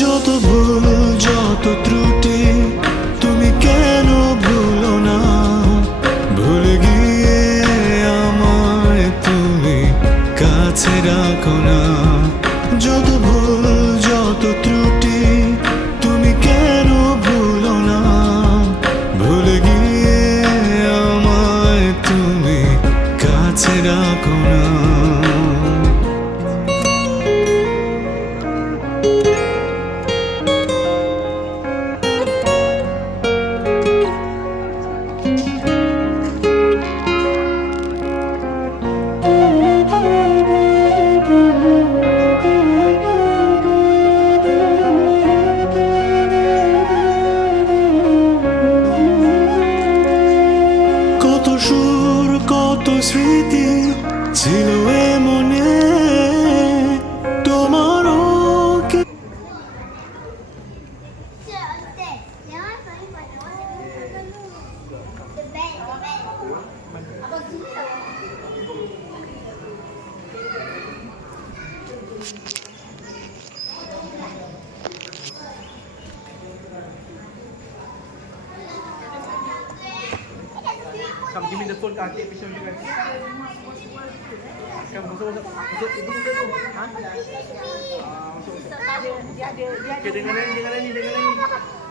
যত ভুল যত ত্রুটি তুমি কেন ভুলো না, ভুলে গিয়ে আমায় তুমি কাছে রাখো না। যত ভুল যত ত্রুটি তুমি কেন ভুলো না, ভুলে গিয়ে আমায় তুমি কাছে রাখো না। কত সুর কত স্মৃতি ছিল এ মনে, তোমারও কি Come, give me the phone. I'll take a picture of you guys. Come, masuk. Ibu. Ha? Masuk. Okay, dengan ni.